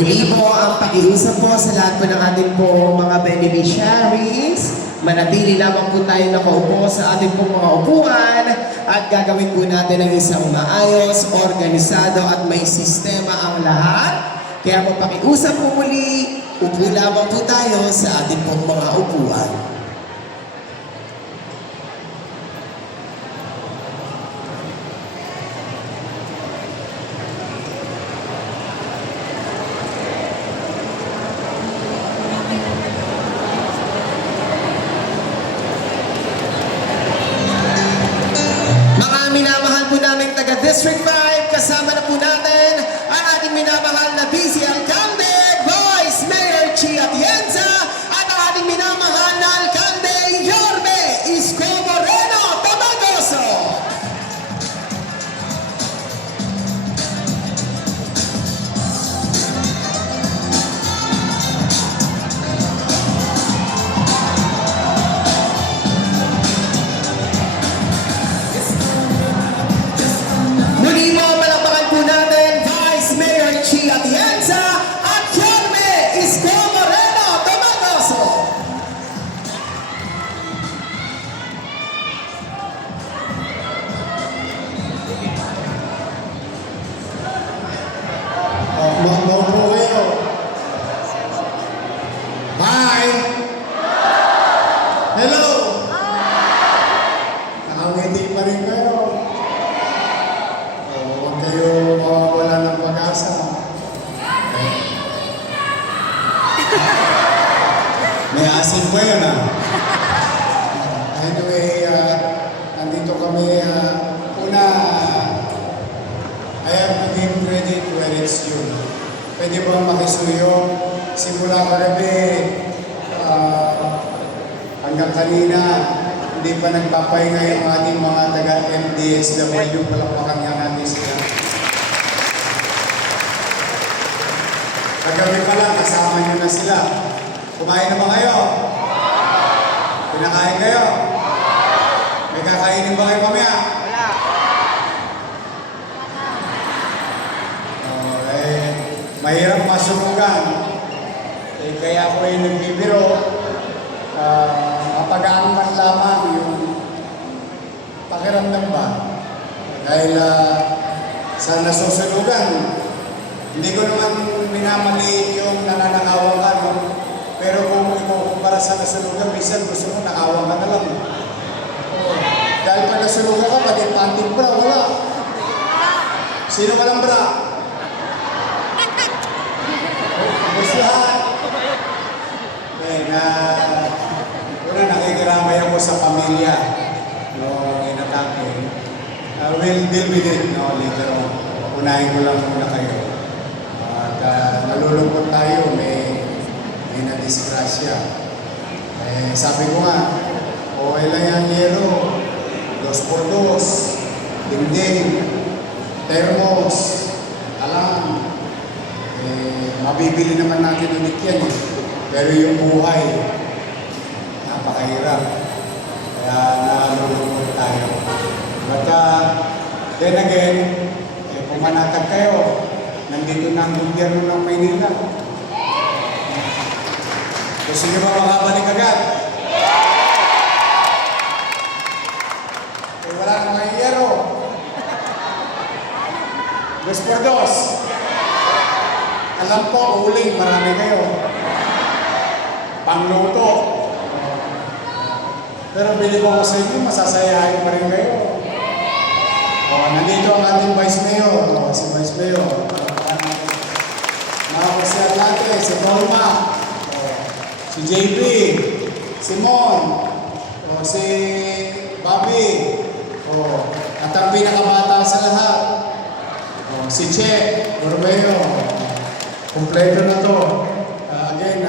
Muli po ang pakiusap po sa lahat po ng ating po mga beneficiaries. Manatili lamang po tayo nakaupo sa ating pong mga upuan at gagawin po natin ang isang maayos, organisado at may sistema ang lahat. Kaya po pakiusap po muli, upo lamang po tayo sa ating pong mga upuan. Minamahal po namin taga District 5, kasama na po natin ang ating minamahal na BC Alcalde, Vice Mayor Chi Atienza, at ang ating minamahal na Alcalde, Yorme Isko Moreno Tabagoso. Muli mo, palakpakan po natin, Vice Mayor Chi Atienza at Yorme Isko Moreno Tabagoso. Mo po kayo. Hi! Hello! Nakangiti pa rin kayo. Huwag kayo mawawala ng pag-asa. May asin po yun Anyway, nandito kami. Una, I have to give credit where it's due. Pwede ba makisuyo? Simula kagabi hanggang kanina, hindi pa nagpapahinga yung ating mga taga-MDSW. Palakpakan nga natin sila. Kagabi pa lang, kasama nyo na sila. Kumain na ba kayo? Pinakain kayo? May kakainin ba kayo mamaya? Mahirap masunugan. Kaya ako ay nagbibiro. Mapagaan man lamang yung pakiramdam ba? Dahil sa nasusunugan, hindi ko naman minamali yung nananakawan ka, no? Pero kung ikukumpara sa nasunugan, minsan gusto mo nakawan ka na lang. Dahil pag nasunugan ka, pati panting bra, wala. Sino ka lang bra? Una nakikiramay ako sa pamilya no inatake. We'll deal with it later on. Unahin ko lang muna kayo. At nalulungkot tayo, may nadisgrasya. Sabi ko nga, okay lang yan yero, 2x2, dingding, thermos, alam. Mabibili naman natin ulit yan Pero yung buhay, napakahirap. Kaya nalulungkot tayo. But then again, kung manatag kayo, nandito na ang gobyerno ng Maynila. Gusto niyo ba makabalik agad? Wala nang mahiyero. 2x2. Alam ko, uling, marami kayo. Pangluto. Pero bilib ako sa inyo, masasayahin pa rin kayo. Nandito ang ating Vice Mayor. Si Vice Mayor. Makapasyan natin, si Norma. Si JP. Si Mon. Si Bobby. At ang pinakabata sa lahat. Si Che. Ormeo. Kompleto na to. Again,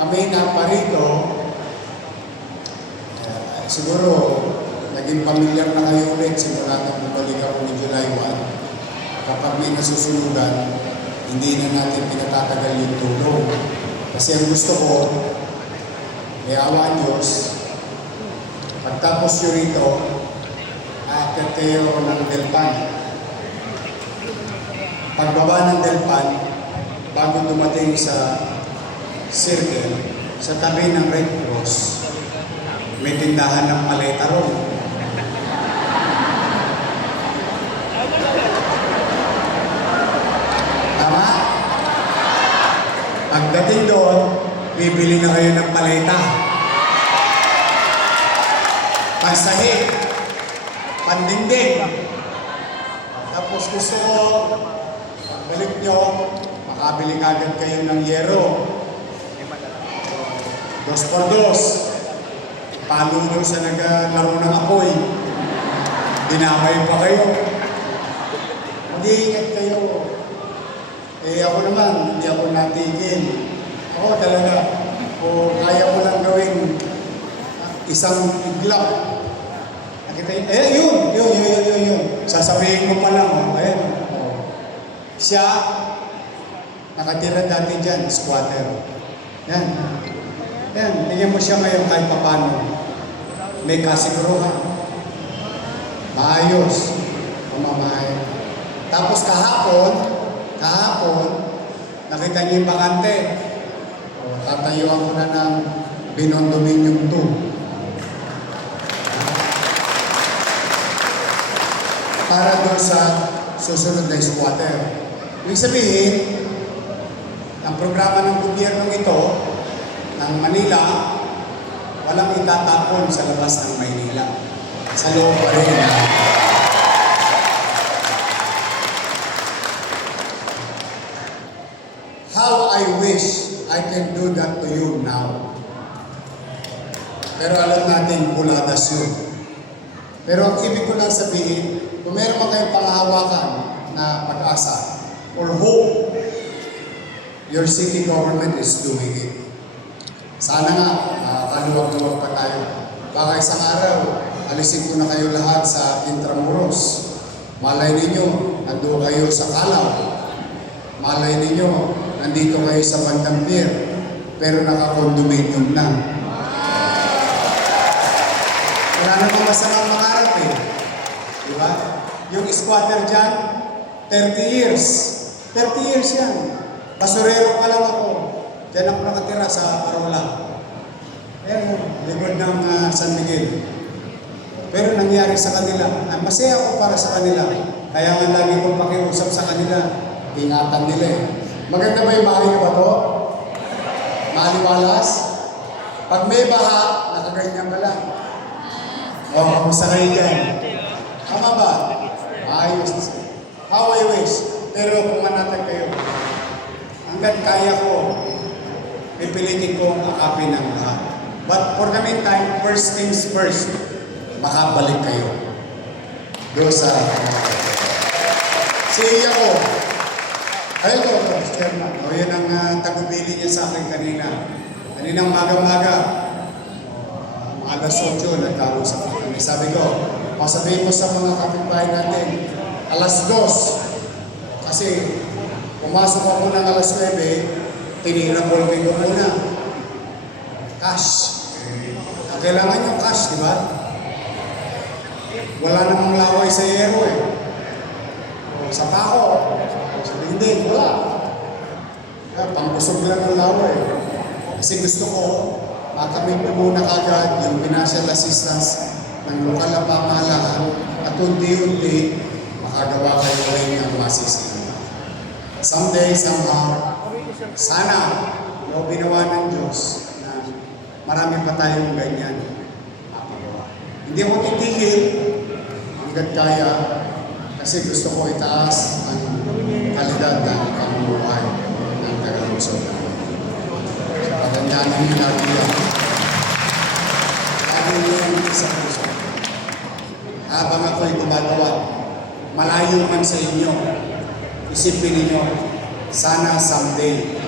kami na parito, siguro naging pamilyar na kayo ulit simula na bumalik ako ng July 1. Kapag may nasusunugan, hindi na natin pinatatagal yung tulong. Kasi ang gusto ko, may awa Diyos, pagtapos nyo rito, aakyat kayo ng Delpan. Pagbaba ng Delpan, bago dumating sa circle, sa tabi ng Red Cross, may tindahan ng paleta ron. Tama? Pagdating doon, bibili na kayo ng paleta. Pansahig, pandingding. Tapos gusto ko, balik nyo, makabili kagad kayo ng yero. 2x2. Palo nyo sa naglaro ng apoy. Dinamay pa kayo. Mag-iingat kayo. Eh ako naman, hindi ako natigil. Ako talaga, kung kaya ko lang gawin isang iglap. Nakita yun? Yun. Sasabihin ko pa lang, ayan. Siya, nakatira dati dyan, squatter. Yan. Tingnan mo siya ngayon kahit papano. May kasiguruhan. Maayos. Pamamahay. Tapos kahapon, nakita niyo yung bakante. Tatayuan ko na ng Binondominium 2. Para doon sa susunod na squatter. Ibig sabihin, ang programa ng gobyerno ito, ng Manila, walang itatapon sa labas ng Maynila. Sa loob pa rin. How I wish I can do that to you now. Pero alam natin, buladas yun. Pero ang ibig ko lang sabihin, kung meron man kayong panghahawakan na pag-asa or hope, your city government is doing it. Sana nga, kaluwag-luwag pa tayo. Baka isang araw, alisin ko na kayo lahat sa Intramuros. Malay ninyo, nandun kayo sa Calao. Malay ninyo, nandito kayo sa Bandang Pier. Pero naka-condominium na. Wala namang masamang mangarap eh. Diba? Yung squatter dyan, 30 years. 30 years yan. Basurero pa lang ako. Diyan ako nakatira sa Parola. Likod ng San Miguel. Pero nangyari sa kanila, masaya ako para sa kanila. Kaya nga lagi kong pakiusap sa kanila, ingatan nila eh. Maganda ba yung bahay na ba to? Maliwalas? Pag may baha, nakaganyan ka lang. Kamusta kayo dyan? Tama ba? Ayos. How I wish. Pero kung manatag kayo, hanggat kaya ko, pipilitin ko ang akapin ng lahat. But for the meantime, first things first, makabalik kayo. Doon sa... Si Iya ko. Ayun ko, Chairman. O yan ang tagubili niya sa akin kanina. Kaninang maga-maga, alas 8, nagkausap kami. Sabi ko, pasabihin mo sa mga kapitbahay natin, alas 2. Kasi, pumasok ako ng alas 9, tinira ko lang ko muna. Cash. Kailangan yung cash, di ba? Wala namang laway sa yero eh. Sa tao. Sabi, hindi, wala. Pampusog lang ng laway. Kasi gusto ko, makamit mo muna kagad yung financial assistance ng lokal na pamahalaan at unti-unti makagawa kayo rin ng masisig. Someday, somehow, sana, no, binawa ng Diyos na marami pa tayong ganyan. Hindi ako titigil hanggat kaya kasi gusto ko itaas ang kalidad ng pamumuhay ng taga-Luzon. Pagandaan ng lagi yan. Lagi yan sa puso. Habang ako'y gumagawa, malayo man sa inyo, isipin ninyo, sana someday,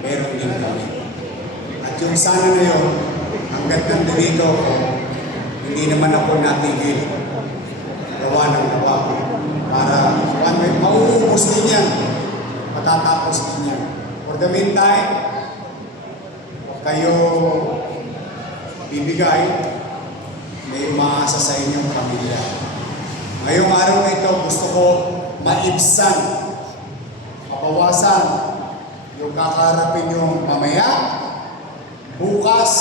meron din kami. At yung sana na yun, hanggat nandito ako, hindi naman ako natigil. Gawa ng gawa. Para mauubos din yan. Matatapos din yan. For the meantime, kayo bibigay, may umaasa sa inyong pamilya. Ngayong araw na ito, gusto ko maibsan, mabawasan yung kakaharapin nyo mamaya, bukas,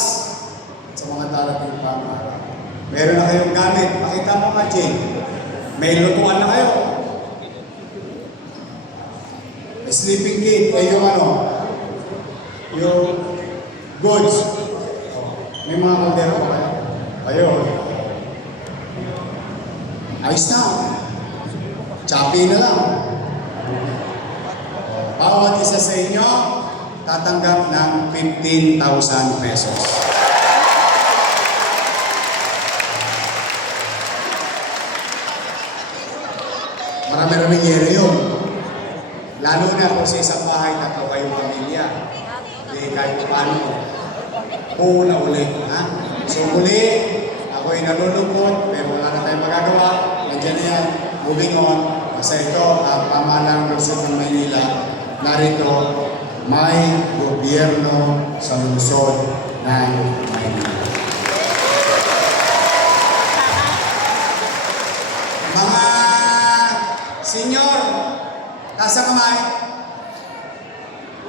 at sa mga darating pang araw. Meron na kayong gamit. Makita mo nga, Jane. May lutuan na kayo. May sleeping kit. Yung ano, yung goods. May mga kaldero pa kayo. Ayun. Ayos na. Choppy na lang. Bawat isa sa inyo, tatanggap ng 15,000 pesos. Marami-raming yero yun. Lalo na kung sa isang bahay, tatlo kayong pamilya. Hindi kahit paano. Una ulit. Ha? So muli, ako'y nalulungkot, pero wala na tayong magagawa. Nandiyan na yan. Moving on. Basta ito, ang pamahalang lungsod ng Maynila, narito, may gobyerno sa lungsod ng Maynila. Mga senyor, nasa kamay.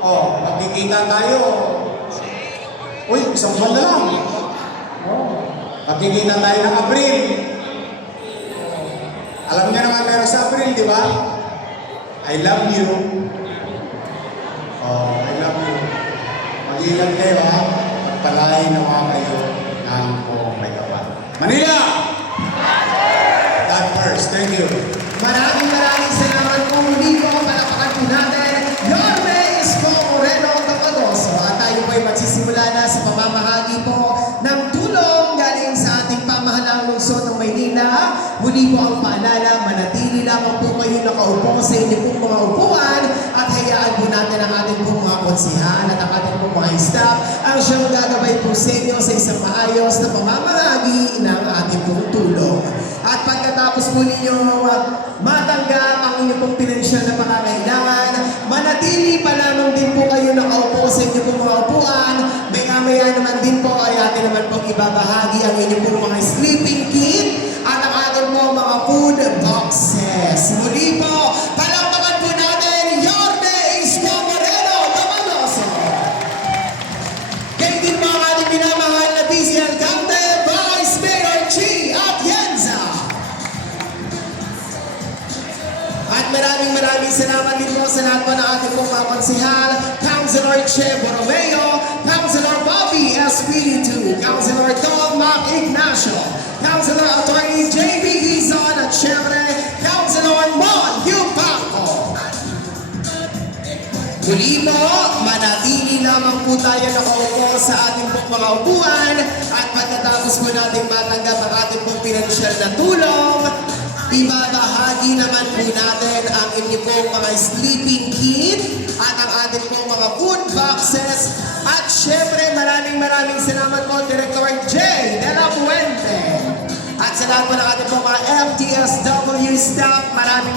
Oh, magkikita tayo. Uy, isang buwan na lang. Magkikita tayo ng Abril. Alam niyo naman meron sa Abril, di ba? I love you. Oh, I love you. Mag-iingat kayo, ha? Magpalain naman kayo ng buong may kawan. Manila! God first. Thank you. Maraming salamat po muli po. Palakpakan po natin. Yorme Isko Moreno Capadoso. At tayo po ay magsisimula na sa pamamahagi po ng tulong galing sa ating pamahalang lungsod ng Maynila. Muli po ang paalala, manatili lamang po kayo nakaupo sa inyo pong mga upuan at hayaan po natin ang ating pong mga konsihal at ang ating pong mga staff ang siyang gagabay po sa inyo sa isang maayos na pamamahagi ng ating pong tulong. At pagkatapos po ninyo matanggap ang inyong pong pinansyal na pangangailangan, manatili pa lamang din po kayo nakaupo sa inyong pong mga upuan. Maya naman din po ay atin naman pong ibabahagi ang inyong pong mga sleeping kit at ang ating pong mga food boxes. Muli po, palakpakan po natin, Yorme Isko Moreno Capadoso. Kayo din po ang ating minamahal na Vice Alcalde, Vice Mayor Chi Atienza. At maraming salamat din po sa lahat po ng ating pong mga konsihal, Councilor Che Borromeo, Councilor Bobby Espiritu, Councilor Tom Mac Ignacio, Councilor Attorney J.B. Gizon, at syempre, Councilor Mon Yupaco. Muli po, manatili lamang po tayo nakaupo sa ating pong mga upuan at pagkatapos po natin matanggap ang ating pong pinansyal na tulong, ibabahagi naman po natin ang inyong pong mga sleeping kit at ang ating pong mga food boxes. At syempre, maraming salamat po, Director J. De La Puente. At sa lahat po ng ating pong mga FDSW staff, maraming